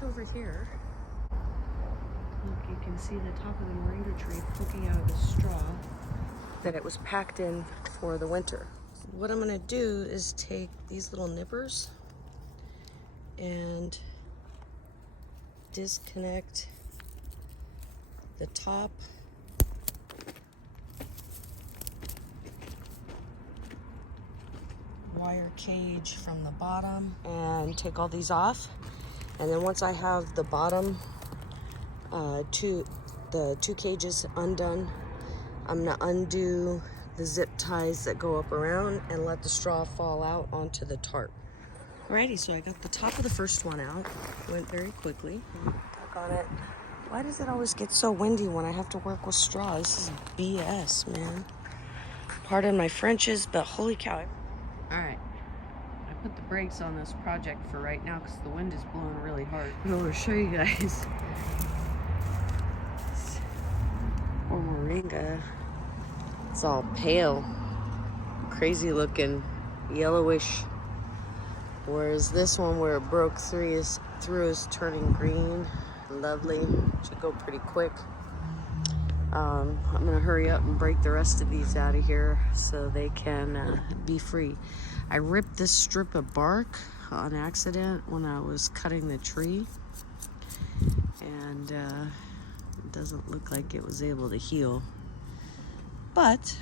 right over here. Look, you can see the top of the moringa tree poking out of the straw that it was packed in for the winter. So what I'm gonna do is take these little nippers and disconnect the top wire cage from the bottom and take all these off. And then once I have the bottom two cages undone, I'm gonna undo the zip ties that go up around and let the straw fall out onto the tarp. Alrighty, so I got the top of the first one out. Went very quickly. Tuck on it. Why does it always get so windy when I have to work with straw? This is BS, man. Pardon my Frenches, but holy cow. Alright, I put the brakes on this project for right now because the wind is blowing really hard. I'm going to show you guys. Or Moringa. It's all pale, crazy looking, yellowish. Whereas this one, where it broke through is turning green. Lovely. Should go pretty quick. I'm gonna hurry up and break the rest of these out of here so they can be free. I ripped this strip of bark on accident when I was cutting the tree, and it doesn't look like it was able to heal. But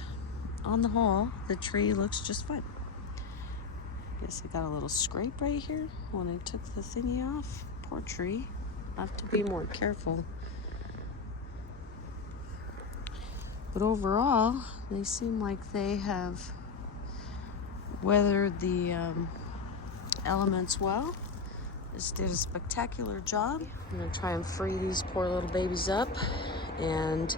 on the whole, the tree looks just fine. Guess I got a little scrape right here when I took the thingy off. Poor tree. I have to be more careful. But overall, they seem like they have weathered the elements well. Just did a spectacular job. I'm gonna try and free these poor little babies up and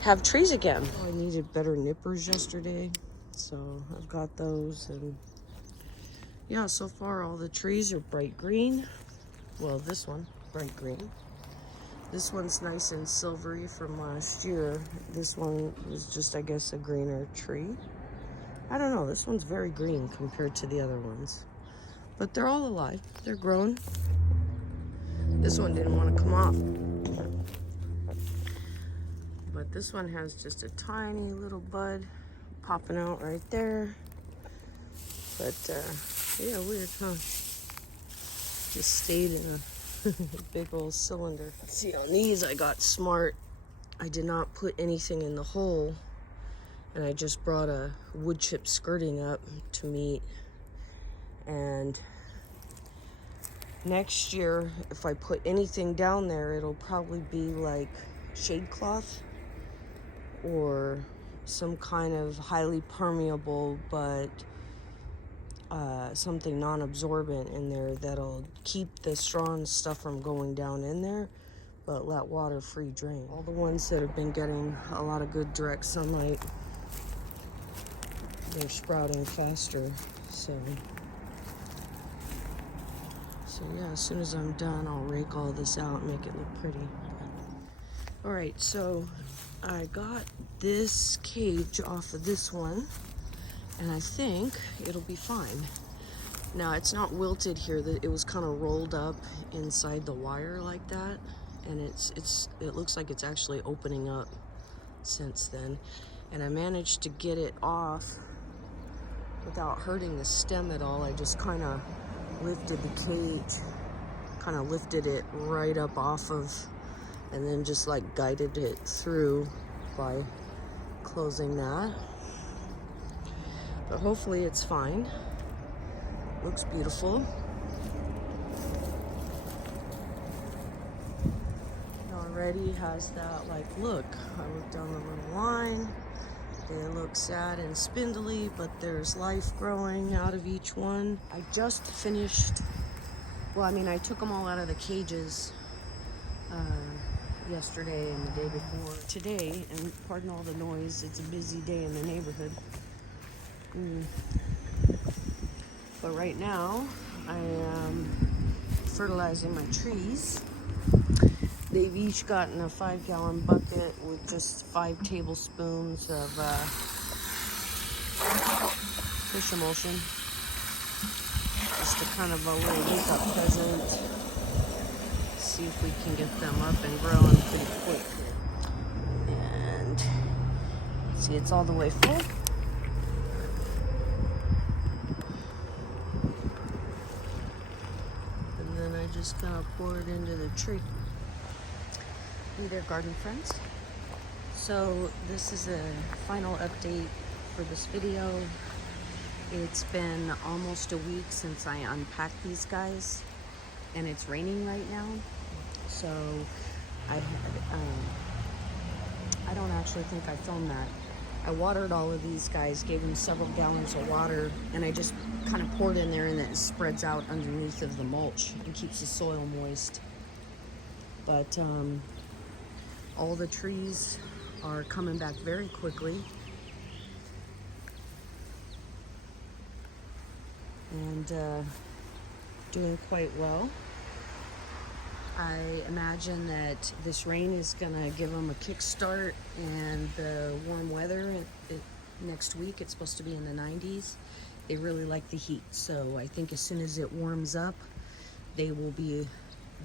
have trees again. I needed better nippers yesterday, so I've got those. And yeah, so far all the trees are bright green. Well, this one, bright green. This one's nice and silvery from last year. This one was just, I guess, a greener tree. I don't know, this one's very green compared to the other ones. But they're all alive, they're growing. This one didn't want to come off. But this one has just a tiny little bud popping out right there. But yeah, weird, huh? Just stayed in a big old cylinder. See, on these I got smart. I did not put anything in the hole, and I just brought a wood chip skirting up to meet. And next year, if I put anything down there, it'll probably be like shade cloth or some kind of highly permeable but something non-absorbent in there that'll keep the straw and stuff from going down in there, but let water free drain. All the ones that have been getting a lot of good direct sunlight, they're sprouting faster. So yeah, as soon as I'm done, I'll rake all this out and make it look pretty. All right, so I got this cage off of this one, and I think it'll be fine. Now, it's not wilted here. It was kind of rolled up inside the wire like that, and it looks like it's actually opening up since then. And I managed to get it off without hurting the stem at all. I just kind of lifted the cage, kind of lifted it right up off of, and then just like guided it through by closing that. But hopefully it's fine. Looks beautiful. It already has that like look. I look down the little line. They look sad and spindly, but there's life growing out of each one. I just finished, well, I mean, I took them all out of the cages yesterday and the day before. Today, and pardon all the noise, it's a busy day in the neighborhood. But right now, I am fertilizing my trees. They've each gotten a 5-gallon bucket with just 5 tablespoons of fish emulsion. Just a kind of a little wake-up present. see if we can get them up and growing pretty quick. And see, it's all the way full. And then I just kind of pour it into the tree. Hey there, garden friends. So this is a final update for this video. It's been almost a week since I unpacked these guys, and it's raining right now. So I don't actually think I filmed that. I watered all of these guys, gave them several gallons of water, and I just kind of poured in there, and it spreads out underneath of the mulch and keeps the soil moist. But all the trees are coming back very quickly. And doing quite well. I imagine that this rain is gonna give them a kickstart, and the warm weather next week, it's supposed to be in the 90s. They really like the heat, so I think as soon as it warms up, they will be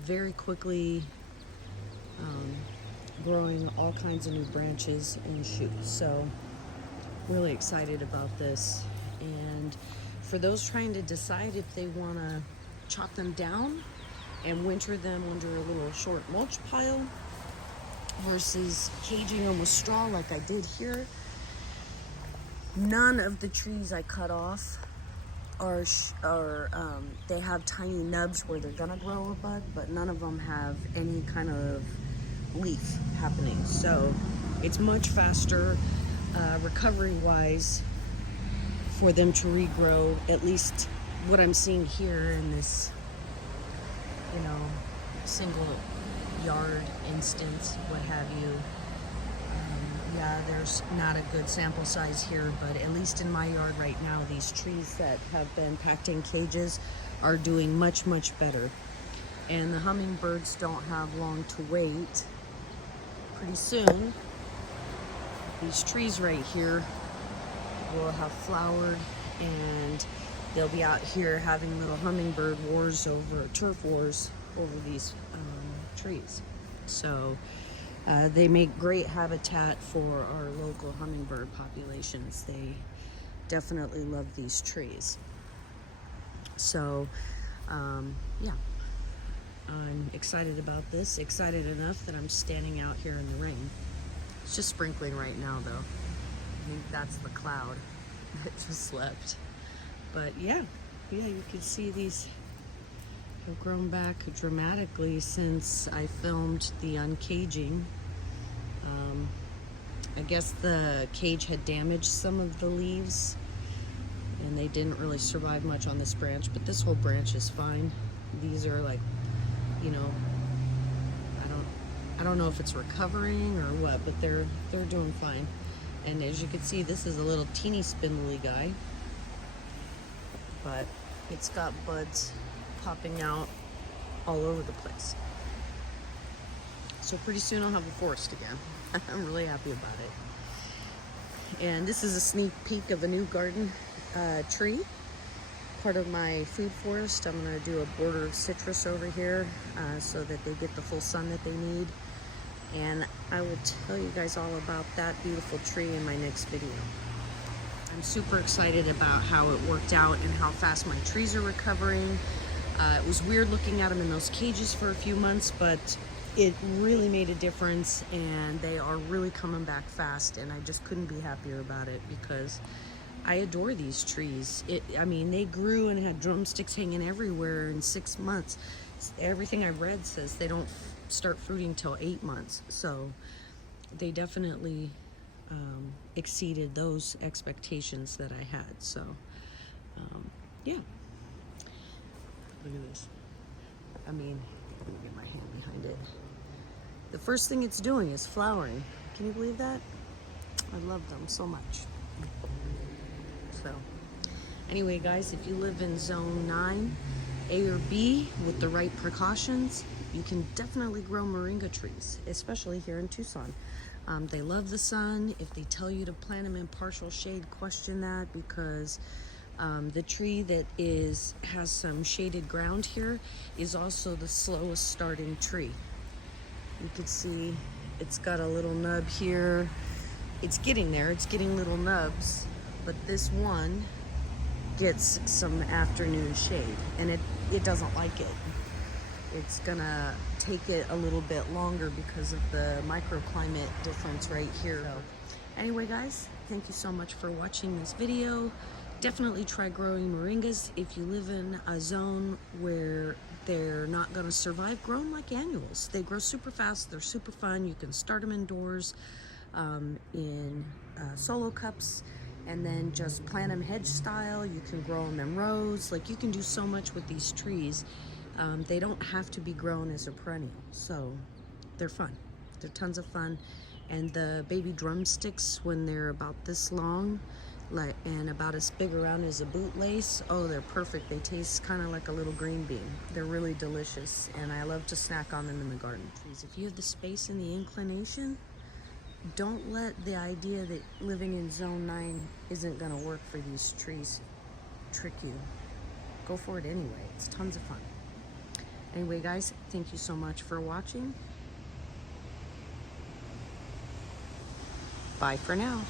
very quickly growing all kinds of new branches and shoots. So really excited about this. And for those trying to decide if they want to chop them down and winter them under a little short mulch pile versus caging them with straw like I did here, none of the trees I cut off are they have tiny nubs where they're gonna grow a bud, but none of them have any kind of leaf happening. So it's much faster recovery wise for them to regrow, at least what I'm seeing here in this, single yard instance, what have you. Yeah, there's not a good sample size here, but at least in my yard right now, these trees that have been packed in cages are doing much, much better. And the hummingbirds don't have long to wait. Pretty soon, these trees right here will have flowered, and they'll be out here having little hummingbird wars turf wars over these trees. So they make great habitat for our local hummingbird populations. They definitely love these trees. So yeah, I'm excited about this, excited enough that I'm standing out here in the rain. It's just sprinkling right now though. I think that's the cloud that just left. But yeah, you can see these have grown back dramatically since I filmed the uncaging. I guess the cage had damaged some of the leaves, and they didn't really survive much on this branch, but this whole branch is fine. These are like, I don't know if it's recovering or what, but they're doing fine. And as you can see, this is a little teeny spindly guy, but it's got buds popping out all over the place. So pretty soon I'll have a forest again. I'm really happy about it. And this is a sneak peek of a new garden tree, part of my food forest. I'm gonna do a border of citrus over here so that they get the full sun that they need. And I will tell you guys all about that beautiful tree in my next video. I'm super excited about how it worked out and how fast my trees are recovering. It was weird looking at them in those cages for a few months, but it really made a difference, and they are really coming back fast, and I just couldn't be happier about it because I adore these trees. They grew and had drumsticks hanging everywhere in 6 months. Everything I read says they don't start fruiting till 8 months, so they definitely exceeded those expectations that I had. So yeah, look at this. Let me get my hand behind it. The first thing it's doing is flowering. Can you believe that? I love them so much. So anyway, guys, if you live in zone 9, A or B, with the right precautions, you can definitely grow moringa trees, especially here in Tucson. They love the sun. If they tell you to plant them in partial shade, question that, because The tree that has some shaded ground here is also the slowest starting tree. You can see it's got a little nub here. It's getting there, it's getting little nubs, but this one gets some afternoon shade, and it doesn't like it. It's gonna take it a little bit longer because of the microclimate difference right here. So, anyway guys, thank you so much for watching this video. Definitely try growing moringas if you live in a zone where they're not going to survive growing like annuals. They grow super fast, they're super fun. You can start them indoors in solo cups, and then just plant them hedge style. You can grow them in rows. Like, you can do so much with these trees. They don't have to be grown as a perennial, so they're fun. They're tons of fun. And the baby drumsticks, when they're about this long, and about as big around as a bootlace, oh, they're perfect. They taste kind of like a little green bean. They're really delicious, and I love to snack on them in the garden. Trees, if you have the space and the inclination, don't let the idea that living in zone 9 isn't going to work for these trees trick you. Go for it anyway. It's tons of fun. Anyway guys, thank you so much for watching. Bye for now.